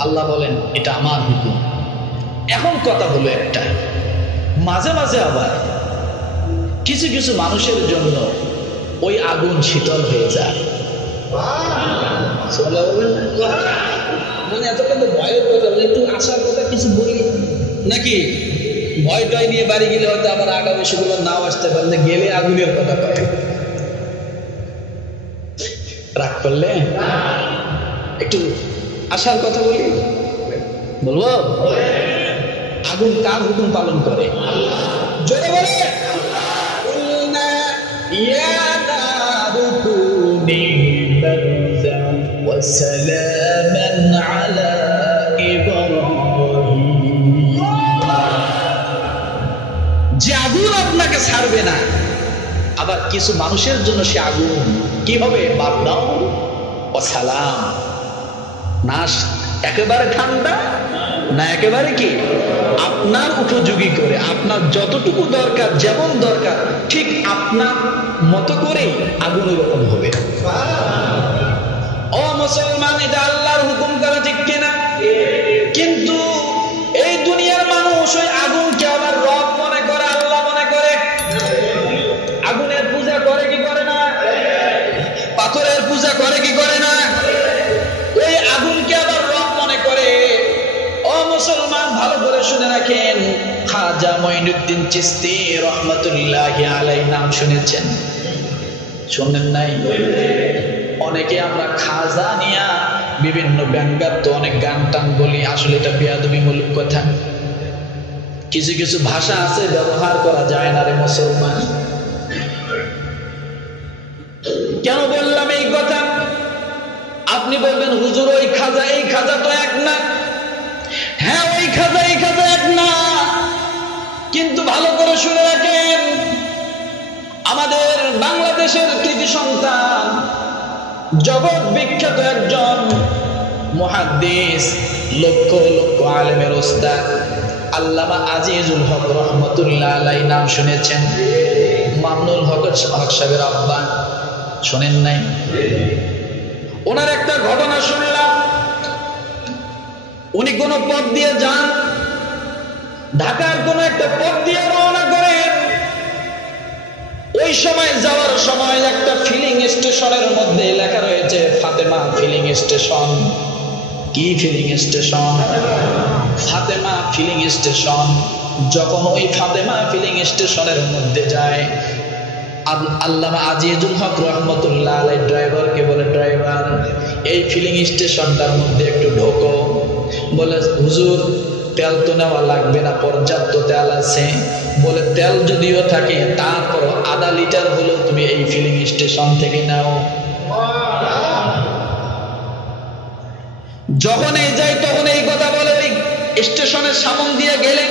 আল্লাহ বলেন এটা আমার হুকুম। এখন কথা হলো একটা, মাঝে মাঝে আবার কিছু কিছু মানুষের জন্য ওই আগুন শীতল হয়ে যায়। মানে এতক্ষণ তো ভয়ের কথা, একটু আসার কথা কিছু বলি নাকি? ভয় টয় নিয়ে বাড়ি গেলে হয়তো আবার আগামী শুক্রবার নাও আসতে পারেন, গেলে আগুনের কথা কয়। রাগ করলে একটু আসার কথা বলি, বলবো? আগুন কার হুকুম পালন করে? জোরে বলে। ইয়া নারু কুনি বারদান ওয়া সালামান আলা ইব্রাহিম। যে আগুন আপনাকে ছাড়বে না, আবার কিছু মানুষের জন্য সে আগুন কি হবে, বারদান ওয়া সালাম, না একেবারে ঠান্ডা না একেবারে কি, আপনার উপযোগী করে, আপনার যতটুকু দরকার, যেমন দরকার ঠিক আপনার মতো করে আগুন ওরকম হবে। ও মুসলমান, এটা আল্লাহর হুকুম করা ঠিক কিনা? কিন্তু এই দুনিয়ার মানুষ ওই আগুনকে আবার রব মনে করে, আল্লাহ মনে করে। আগুনের পূজা করে কি করে না? পাথরের পূজা করে কি করে না? ওই আগুনকে আবার রব মনে করে। ও মুসলমান, ভালো করে শুনে রাখেন, খাজা মঈনুদ্দিন চিশতি রহমাতুল্লাহি আলাইহি নাম শুনেছেন? শুনেন নাই? অনেকে আমরা খাজা নিয়া বিভিন্ন ব্যঙ্গাত্ম অনেক গান টান বলি, আসলে এটা বেয়াদবিমূলক কথা। কিছু কিছু ভাষা আছে ব্যবহার করা যায় না রে মুসলমান। কেন বললাম এই কথা? আপনি বলবেন হুজুর ওই খাজা এই খাজা তো এক না। হ্যাঁ, ওই খাজা এই খাজা এক না, কিন্তু ভালো করে শুনে রাখেন, আমাদের বাংলাদেশের কৃতি সন্তান, জগৎ বিখ্যাত একজন মুহাদ্দিস, লক্ষ লক্ষ আলেমের ওস্তাদ আল্লামা আজিজুল হক রহমতুল্লাহ আলাইহি নাম শুনেছেন? মামুনুল হক সাহেবের আব্বা, শোনেন নাই? ওনার একটা ঘটনা শুনলাম। উনি কোন পথ দিয়ে যান, ঢাকার কোন একটা পথ দিয়ে রওনা করেন। ওই সময় যাওয়ার সময় একটা ফিলিং স্টেশনের মধ্যে লেখা রয়েছে ফাতেমা ফিলিং স্টেশন। কি filling station? Fatema filling station. যখন ওই ফাতেমা ফিলিং স্টেশনের মধ্যে যায়, আল্লামা আজিজুল হক রহমতুল্লাহ আলাইহি ড্রাইভারকে বলে, ড্রাইভার এই ফিলিং স্টেশনটার মধ্যে একটু ঢোকো। বলে হুজুর তেল তো নেওয়া লাগবে না, পর্যাপ্ত তেল আছে। বলে তেল যদিও থাকে তারপর আধা লিটার হলেও তুমি এই ফিলিং স্টেশন থেকে নাও। যখন এই যাই তখন এই কথা বলে, ওই স্টেশনের সামন দিয়ে গেলে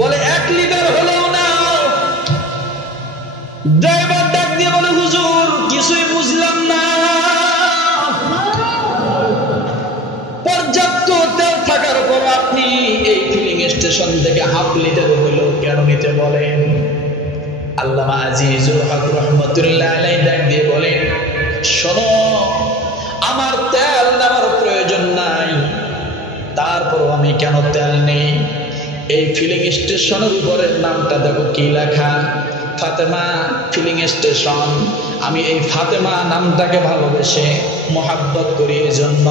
বলে 1 লিটার হলেও নাও। ড্রাইভার ডাক দিয়ে বলে হুজুর কিছুই বুঝলাম না, পর্যাপ্ত তেল থাকার পর আপনি এই ফিলিং স্টেশন থেকে হাফ লিটার হলেও কেন নিতে বলেন? আল্লামা আজিজুল হক রহমতুল্লাহ আলাইহি ডাক দিয়ে বলেন, শোনো, আমার তেল নেওয়ার প্রয়োজন নাই, তারপরও আমি কেন তেল নেই? এই ফিলিং স্টেশনের উপরের নামটা দেখো কি লেখা, ফাতেমা ফিলিং স্টেশন। আমি এই ফাতেমা নামটাকে ভালোবেসে মোহাব্বত করি এই জন্য,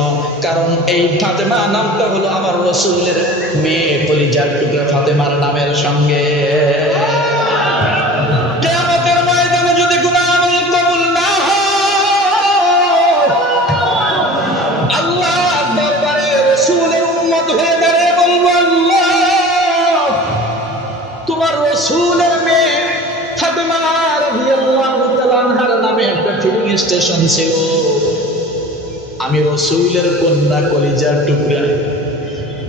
কারণ এই ফাতেমা নামটা হলো আমার রসুলের মেয়ে, কলিজার টুকরা ফাতেমার নামের সঙ্গে। কিয়ামতের ময়দানে যদি কোনো আমল কবুল না হয়, আল্লাহর দরবারে রসুলের উম্মত হয়ে দাঁড়িয়ে বলবো, আল্লাহ তোমার রসুলের মেয়ে ফাতেমা রাদিয়াল্লাহু তাআলা আনহার নামে একটা ফিলিং স্টেশন ছিল, আমি রসুলের কন্যা কলিজার টুকরা,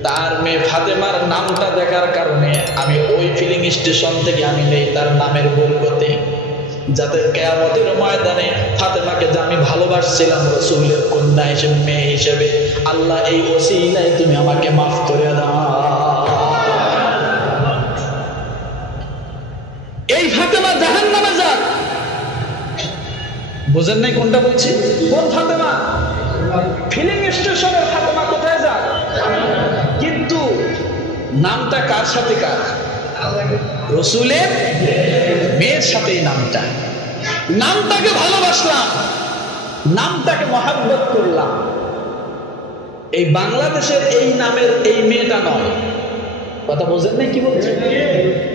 তার মেয়ে ফাতেমার নামটা দেখার কারণে আমি ওই ফিলিং স্টেশন থেকে আমি নেই তার নামের বরকতে, যাতে কিয়ামতের ময়দানে ফাতেমাকে যে আমি ভালোবাসছিলাম রসুলের কন্যা হিসেবে, মেয়ে হিসেবে, আল্লাহ এই ওসিলায় তুমি আমাকে মাফ করে দাও। এই ফাতেমা জাহান্নামে যাক। বুঝেন নাই কোনটা বলছি? কোন ফাতেমা? ফিলিং স্টেশনের ফাতেমা কোথায় যাক? কিন্তু নামটা কার সাথে কার? রসুলের মেয়ের সাথে। নামটা, নামটাকে ভালোবাসলাম, নামটাকে মহাব্বত করলাম। এই বাংলাদেশের এই নামের এই মেয়েটা নয়, কথা বোঝেন নাই কি বলছে?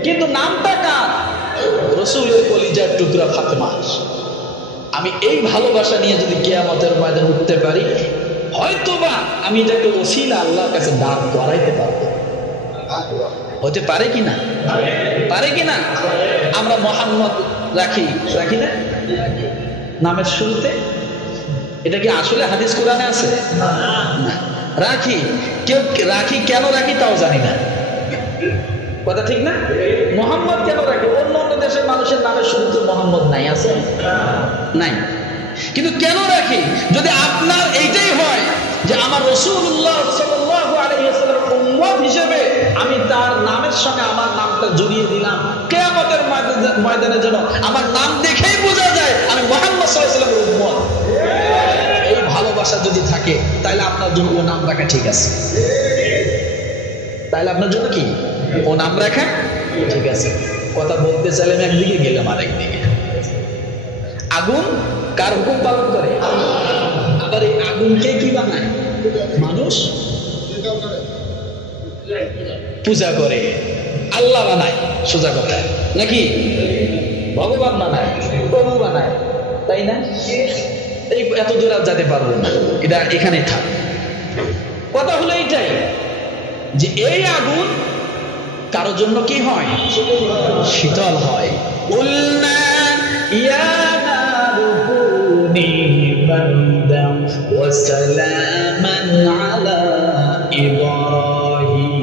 কিন্তু নামটা কার? রসুলের কলিজার টুকরা ফাতেমা। আমি এই ভালোবাসা নিয়ে যদি কিয়ামতের ময়দানে উঠতে পারি, হয়তোবা আমি এটাকে ওসিলা আল্লাহর কাছে দাঁড় করাইতে পারবো। হতে পারে কিনা? পারে কিনা? আমরা মোহাম্মদ রাখি, রাখি না নামের শুরুতে? এটা কি আসলে হাদিস কোরআনে আছে? না। রাখি, কেউ রাখি কেন রাখি তাও জানি না, কথা ঠিক না? মোহাম্মদ কেন রাখি? অন্য অন্য দেশের মানুষের নামের শুরুতে মোহাম্মদ নাই, আছে? নাই। কিন্তু কেন রাখি? যদি আপনার এইটাই হয় যে আমার রাসূলুল্লাহ সাল্লাল্লাহু আলাইহি ওয়াসাল্লামের উম্মত হিসেবে আমি তার নামের সঙ্গে আমার নামটা জড়িয়ে দিলাম, কিয়ামতের ময়দানে যেন আমার নাম দেখেই বোঝা যায় আমি মুহাম্মদ সাল্লাল্লাহু আলাইহি ওয়াসাল্লামের উম্মত, এই ভালোবাসা যদি থাকে তাহলে আপনার জন্য ও নাম রাখা ঠিক আছে। তাহলে আপনার জন্য কি ও নাম রাখা ঠিক আছে? কথা বলতে চাইলাম একদিকে, গেলাম আরেকদিকে। আগুন কার হুকুম পালন করে? আবার এই আগুনকে কি বানায়? মানুষ পূজা করে, আল্লাহ বানায়, সোজা কথা নাকি? ভগবান বানায়, প্রভু বানায়, তাই না? এই এত দূর আর যেতে পারবো না, এটা এখানে থাক। কথা হলো এইটাই যে এই আগুন কারোর জন্য কি হয়? শীতল হয়। উল্লা ইয়া নারু কুনি বারদান ওয়া সালামান আলা ইব্রাহিম।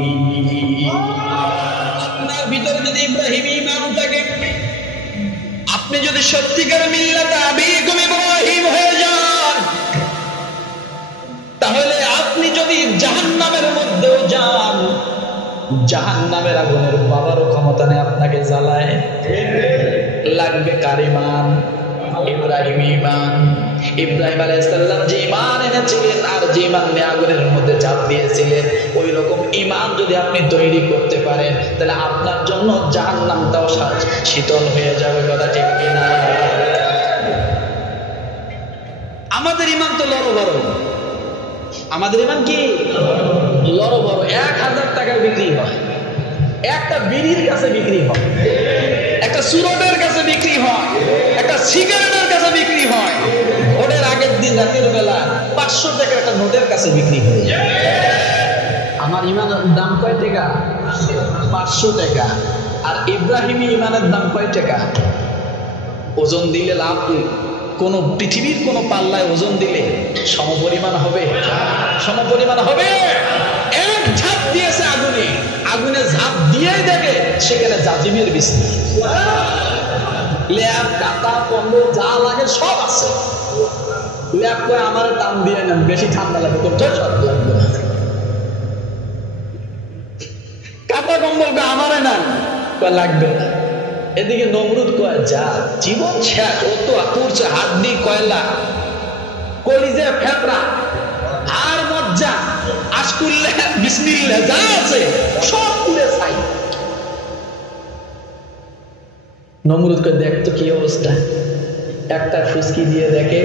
আপনার ভিতরে যদি ইব্রাহিম ঈমান থাকে, আপনি যদি সত্যিকার মিল্লাত আবিকুম ইব্রাহিম হয়ে যান, তাহলে আপনি যদি জাহান্নামের মধ্যেও যান, জাহান্নামের আগুনের বাবারও ক্ষমতা নেই আপনাকে জ্বালায়। লাগবে কার ঈমান? ইব্রাহিম ঈমান। ইব্রাহিম আলাইহিস সালাম যে ঈমান এনেছিলেন আর যে ঈমান নিয়ে আগুনের মধ্যে চাপ দিয়েছিলেন, ওই রকম ঈমান যদি আপনি তৈরি করতে পারেন তাহলে আপনার জন্য জাহান্নামটাও শীতল হয়ে যাবে, কথা ঠিক কিনা? আমাদের ঈমান তো লড় বড়, আমাদের ঈমান কি লড় বড়। 1000 টাকায় বিক্রি হয়, একটা বিড়ির কাছে বিক্রি হয়, একটা সুরটের কাছে বিক্রি হয়, একটা সিগারেটের কাছে বিক্রি হয়। ভোটের আগের দিন রাতের বেলা 500 টাকার একটা নোটের কাছে বিক্রি হয়। আমার ঈমানের দাম কয় টাকা? 500 টাকা। আর ইব্রাহিমী ঈমানের দাম কয় টাকা? ওজন দিলে লাভ, কোন পৃথিবীর কোন পাল্লায় ওজন দিলে সমপরিমাণ হবে? সমপরিমাণ হবে? এক ঝাঁপ দিয়েছে আগুনে, আগুনে ঝাঁপ দিয়েই দেখে সেখানে জাজিমের বিছানা, ল্যাপ, কাঁথা, কম্বল যা লাগে সব আছে। ল্যাপ করে আমার টান দিয়ে নেন, বেশি ঠান্ডা লাগে তো লাগবে না। কাঁথা কম্বল আমারে নেন, লাগবে না। এদিকে নমরুদ কয় যা জীবন শেষ, ও তো পুরছে হাড্ডি, কয়লা, কলিজা, ফেফড়া, আর মজ্জা, আশকুল্লাহ, বিসমিল্লাহ যা আছে সব পুড়ে ছাই। নমরুদ কয় দেখ তো কি অবস্থা। একটা ফুসকি দিয়ে দেখে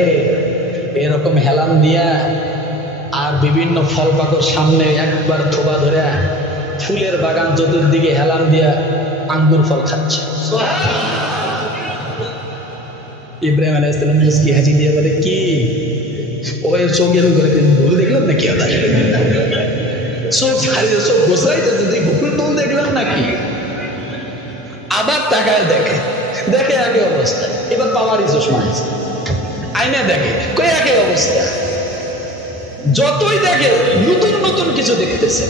এরকম হেলান দিয়া আর বিভিন্ন ফল পাকড় সামনে একবার থোবা ধরে, ফুলের বাগান চতুর্দিকে হেলান দিয়া আঙ্গুর ফল খাচ্ছে। ইব্রাহিম আলাইহিস সালাম মুস্কি হাসি দিয়ে বলে কি ওই চোখের উপরে ভুল দেখলাম নাকি? আবার চোখ ছাড়িয়ে চোখ গোসাইতেছে যে ভুল টুল দেখলাম নাকি? আবার তাকায় দেখে, দেখে একই অবস্থা। এবার পাওয়ারই চশমা আছে, আইনে দেখে কই একই অবস্থা। যতই দেখে নতুন নতুন কিছু দেখতেছে।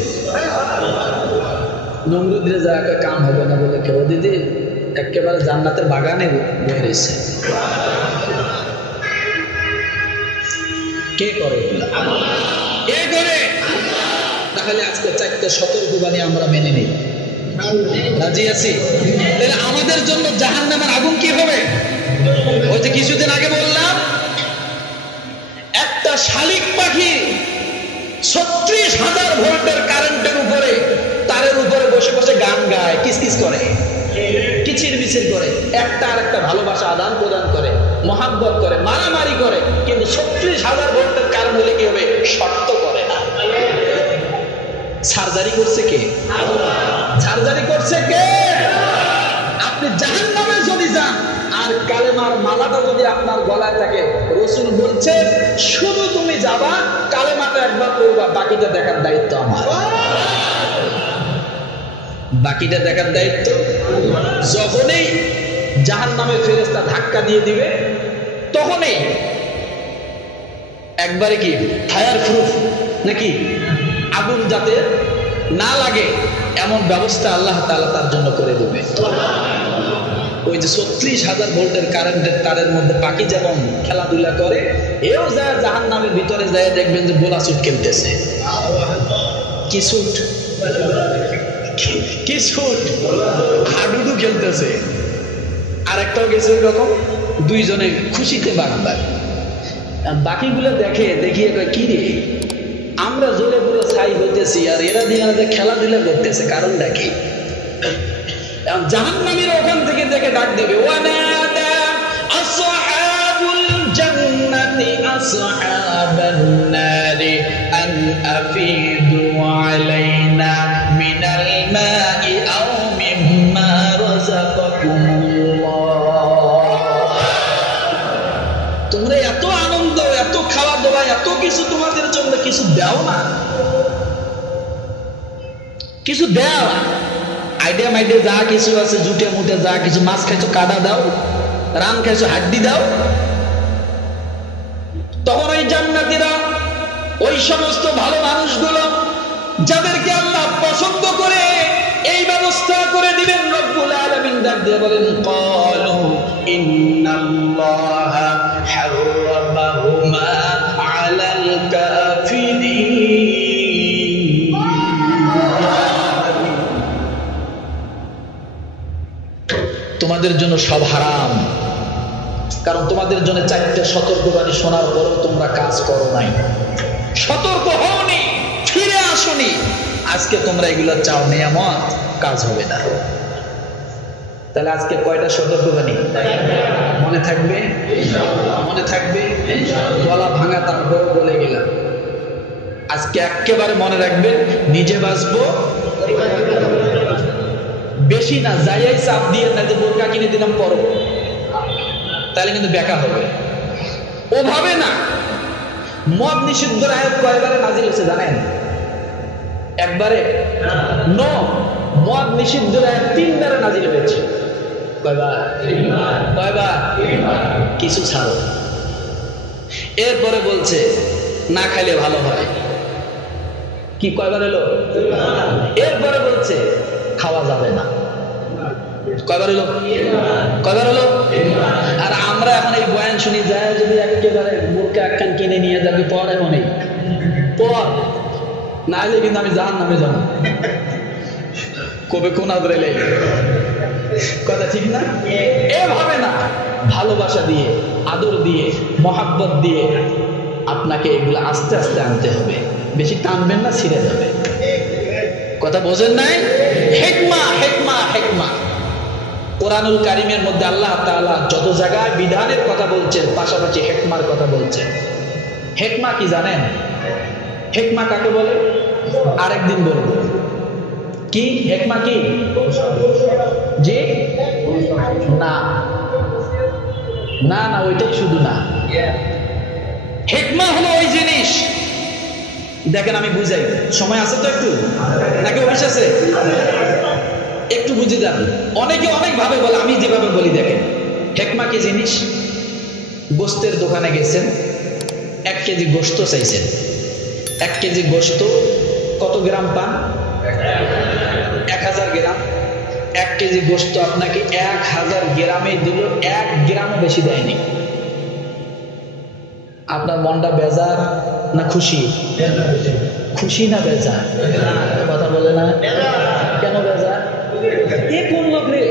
নমরুদের যা কাম হবে না বলে কেউ দিদি একেবারে জান্নাতের বাগানে বয়ে রয়েছে। কে করে? কে করে? তাহলে আজকে 4টে সতর্কবাণী আমরা মেনে নিই, রাজি আছি? তাহলে আমাদের জন্য জাহান্নামের আগুন কি হবে? ওই যে কিছুদিন আগে বললাম, একটা শালিক পাখি 36,000 ভোল্টের কারেন্টের উপরে, তারের উপরে বসে বসে গান গায়, কিসকিস করে, কিচির মিচির করে, একটা আর একটা ভালোবাসা আদান প্রদান করে, মহাব্বত করে, মারামারি করে, কিন্তু 36,000 ভোল্টের কারেন্ট হলে কি হবে? শর্ত করে না। সার্জারি করছে কে? সার্জারি করছে কে? আপনি জাহান্নামে যদি যান আর কালেমার মালাটা যদি আপনার গলায় থাকে, রাসূল বলছে শুধু তুমি যাবা, কালেমাটা একবার পড়বা, বাকিটা দেখার দায়িত্ব আমার। বাকিটা দেখার দায়িত্ব যখনই জাহান্নামের ফেরেশতা ধাক্কা দিয়ে দিবে, তখনই একবারে কি ফায়ার প্রুফ নাকি আগুন যাতে না লাগে এমন ব্যবস্থা আল্লাহ তাআলা তার জন্য করে দেবে। ওই যে 36,000 ভোল্টের কারেন্টের তারের মধ্যে পাখি যেমন খেলাধুলা করে, এও যায় জাহান্নামের ভিতরে যায় দেখবেন যে গোলা শুট খেলতেছে। কি শুট? কি শুট? হাডুডু খেলতেছে। আরেকটাও গেছে ওই রকম, দুইজনে খুশিতে বাগবাগ। বাকিগুলো দেখিয়ে কি রে, আমরা জ্বলে পুরো ছাই হইতেছি আর এরা দিয়ে খেলাধুলা করতেছে, কারণটা কি? জাহান্নামীরা ওখান থেকে দেখে ডাক দেবে, ওয়ানাদা আসহাবুল জান্নাতি আসহাবান নারি আন আফিদু আলাইনা মিনাল মাই আও মিম্মা রাযাকাকুমুল্লাহ। তোমরা এত আনন্দ, এত খাওয়া দাওয়া, এত কিছু তোমাদের জন্য কিছু দাও না, কিছু দাও না। আইডিয়া মাইডিয়া যা কিছু আছে, জুটে মুটে যা কিছু, মাছ খাইছো কাটা দাও, রান খাইছো হাড্ডি দাও। তখন ওই জান্নাতীরা, ওই সমস্ত ভালো মানুষগুলো যাদেরকে আল্লাহ পছন্দ করে এই ব্যবস্থা করে দিবেন, রব্বুল আলামিন ডাক দিয়ে বলেন, ক্বালু ইন্নাল্লাহা হারামাহুমা আলাল কাফিরিন। তোমাদের জন্য সব হারাম, কারণ তোমাদের জন্য 4টা সতর্কবাণী শোনার পরেও তোমরা কাজ করো নাই, সতর্ক হওনি, ফিরে আসোনি। আজকে তোমরা এগুলো চাও, নিয়ামত কাজ হবে না। তাহলে আজকে কয়টা সতর্কবাণী মনে থাকবে? মনে থাকবে? গলা ভাঙা তারপর বলে গেলাম। আজকে একেবারে মনে রাখবেন, নিজে বাঁচবো, বেশি না, যাইয়াই চাপ দিয়ে না যে বোরকা কিনে দিলাম পরো, তাহলে কিন্তু বেকার হবে। ওভাবে না। মদ নিষিদ্ধের আয়াত কয়বারে নাজিল হয়েছে জানেন? একবারে নো। মদ নিষিদ্ধের আয়াত 3 বারে নাজিল হয়েছে। কয়বার? কয়বার? কিছু ছাড়ো। এরপরে বলছে না খাইলে ভালো হয়। কি কয়বার এলো? এরপরে বলছে খাওয়া যাবে না। কয়বার হলো? কয়বার হলো? আর আমরা এখন এই বয়ান শুনি যায়, যদি একেবারে বোরকা একখান কিনে নিয়ে যাবি পর, এমনই পর না হলে কিন্তু আমি জাহান্নামে যাব। কবে কোন আদরে কথা ঠিক না? এভাবে না, ভালোবাসা দিয়ে, আদর দিয়ে, মহাব্বত দিয়ে আপনাকে এগুলো আস্তে আস্তে আনতে হবে। বেশি টানবেন না, ছিঁড়ে যাবে। কথা বোঝেন নাই? হিকমা, হিকমা, হিকমা। কোরআনুল কারীমের মধ্যে আল্লাহ তাআলা যত জায়গায় বিধানের কথা বলছেন, পাশাপাশি হিকমার কথা বলছেন। হিকমা কি জানেন? হিকমা কাকে বলে? আরেকদিন বলবো। কি হিকমা? কি জি না না না, ওইটাই শুধু না। হিকমা হলো ওই জিনিস, দেখেন আমি বুঝাই, সময় আছে তো একটু, নাকি অফিস আছে? একটু বুঝে যান। অনেকে অনেক ভাবে বলে, আমি যেভাবে বলি দেখেন। হিকমা কি জিনিস? গোস্তের দোকানে গেছেন, 1 কেজি গোস্ত চাইছেন। 1 কেজি গোস্ত কত গ্রাম পান? 1000 গ্রাম। 1 কেজি গোস্ত আপনাকে 1000 গ্রামে দিল, 1 গ্রামও বেশি দেয়নি। আপনার মনটা বেজার না খুশি? খুশি না বেজার? কথা বলে না কেন? বেজার। এ কোন লোক রে?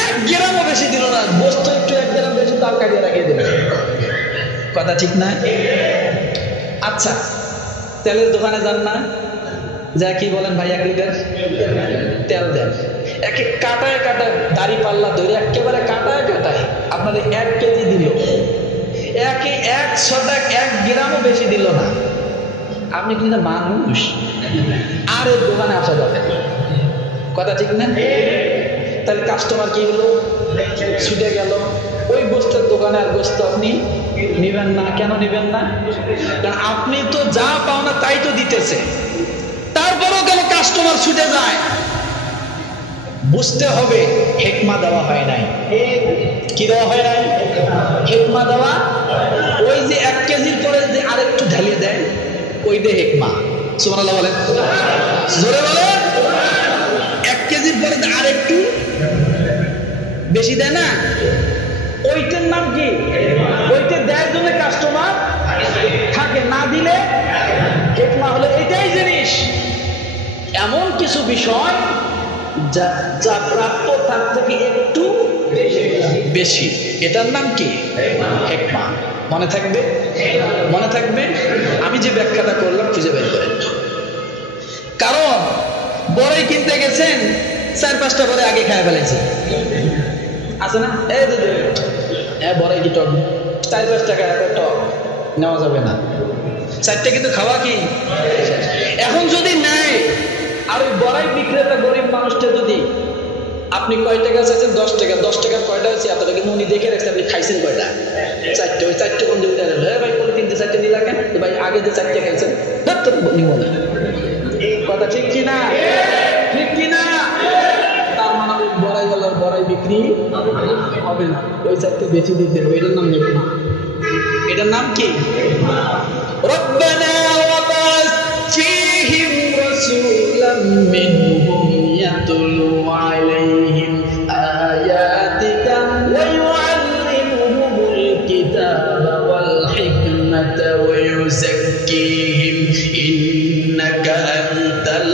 1 গ্রামও বেশি দিল না, গোস্ত একটু 1 গ্রাম বেশি তাও কাটিয়ে রাখিয়ে দিল। কথা ঠিক না? আচ্ছা, তেলের দোকানে যান না, যা কি বলেন ভাই 1 লিটার তেল দেন, একে কাটায় কাটায় দাড়ি পাল্লা ধরে একেবারে কাটায় কাটায় আপনাদের 1 কেজি দিল, একে 1 গ্রামও বেশি দিল না। আপনি কিন্তু মানুষ, আর এই দোকানে আসা যাবে। কথা ঠিক না? তাহলে কাস্টমার কি হলো? ছুটে গেল ওই গোস্তের দোকানে। আর গোস্ত আপনি নিবেন না। কেন নিবেন না? কারণ আপনি তো যা পাও না তাই তো দিতেছে, তারপরেও কেন কাস্টমার ছুটে যায়? বুঝতে হবে হিকমা দেওয়া হয় নাই। কি দেওয়া হয় নাই? হিকমা দেওয়া। ওই যে 1 কেজির পরে যে আরেকটু ঢালিয়ে দেয়, ওই যে হিকমা। সুবহানাল্লাহ বলেন, জোরে বলেন। 1 কেজির পরে আরেকটু বেশি দেয় না, ওইটার নাম কি? ওইটা দেওয়ার জন্য কাস্টমার থাকে, না দিলে হিকমা হলো এটাই জিনিস। এমন কিছু বিষয় যা প্রাপ্য তার থেকে একটু বেশি, এটার নাম কি? হিকমা। মনে থাকবে? মনে থাকবে? আমি যে ব্যাখ্যাটা করলাম খুঁজে বের করেন। কারণ বড়ই কিনতে গেছেন, 4-5টা বড়ই আগে খায় ফেলেছে, আছে না? এই বড়ই কি টক, 4-5 টাকা একটা টক নেওয়া যাবে না, 4টা কিন্তু খাওয়া কি। এখন যদি নেয়, আর ওই বড়াই বিক্রেতা গরিব মানুষটা যদি, আপনি কয় টাকা চাইছেন? 10 টাকা। 10 টাকার কয়টা হচ্ছে? এত টাকা মনি দেখে রাখছে, আপনি খাইছেন কয়টা? 4টে। ওই 4টে কোন দিকে গেল? হ্যাঁ ভাই, কোন 3টে 4টে নিয়ে রাখেন তো ভাই, আগে যে 4টে খাইছেন নিব না। এই কথা ঠিক কিনা? ঠিক কিনা? তার মানে ওই বড়াই গেলার বড়াই বিক্রি হবে না, ওই 4টে বেশি দিতে হবে। এটার নাম নেব না। এটার নাম কি? রব্বানা ওয়াবাস ফীহিম রাসূলাম মিনহুম ইয়াতলু আলাইহিম আয়াতিকা ওয়া ইউআল্লিমুহুমুল কিতাবা ওয়াল হিকমাতা ওয়া ইউযাক্কিহিম ইন্নাকা আনতাল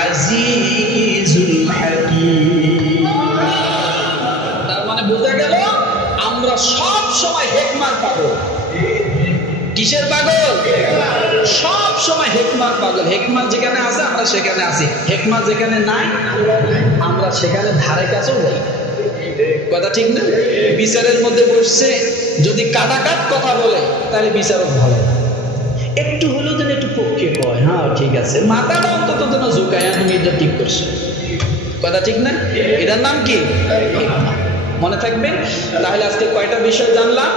আজিজুল হাকীম। তার মানে বোঝা গেল আমরা সব সময় হিকমার পাগল। কিসের পাগল? সব সময় হিকমার পাগল। হিকমত যেখানে আছে আমরা সেখানে আছি, হিকমত যেখানে নাই আমরা সেখানে ধারে কাছেও যাই। কথা ঠিক না? বিচারের মধ্যে বসছে, যদি কাটাকাট কথা বলে তাহলে বিচারক ভালো না, একটু হলেও যেন একটু পক্ষে কয়, হ্যাঁ ঠিক আছে, মাথাটা অন্তত যেন ঝুঁকায়, তুমি এটা ঠিক করছো। কথা ঠিক না? এটার নাম কি? হিকমত। মনে থাকবে? তাহলে আজকে কয়টা বিষয় জানলাম?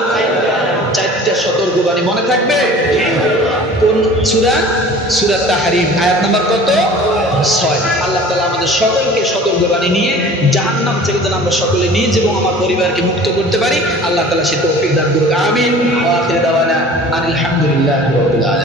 4টে সতর্কবাণী। মনে থাকবে? কোন সূরা? সূরা তাহরিম, আয়াত নাম্বার কত? 6। আল্লাহ তাআলা আমাদের সকলকে সতর্কবাণী নিয়ে জাহান্নাম থেকে যেন আমরা সকলে নিজ এবং আমার পরিবারকে মুক্ত করতে পারি, আল্লাহ তাআলা সে তৌফিক দান করুক। আমিন। ওয়া আখিরু দাওয়ানা আলহামদুলিল্লাহি রাব্বিল আলামিন।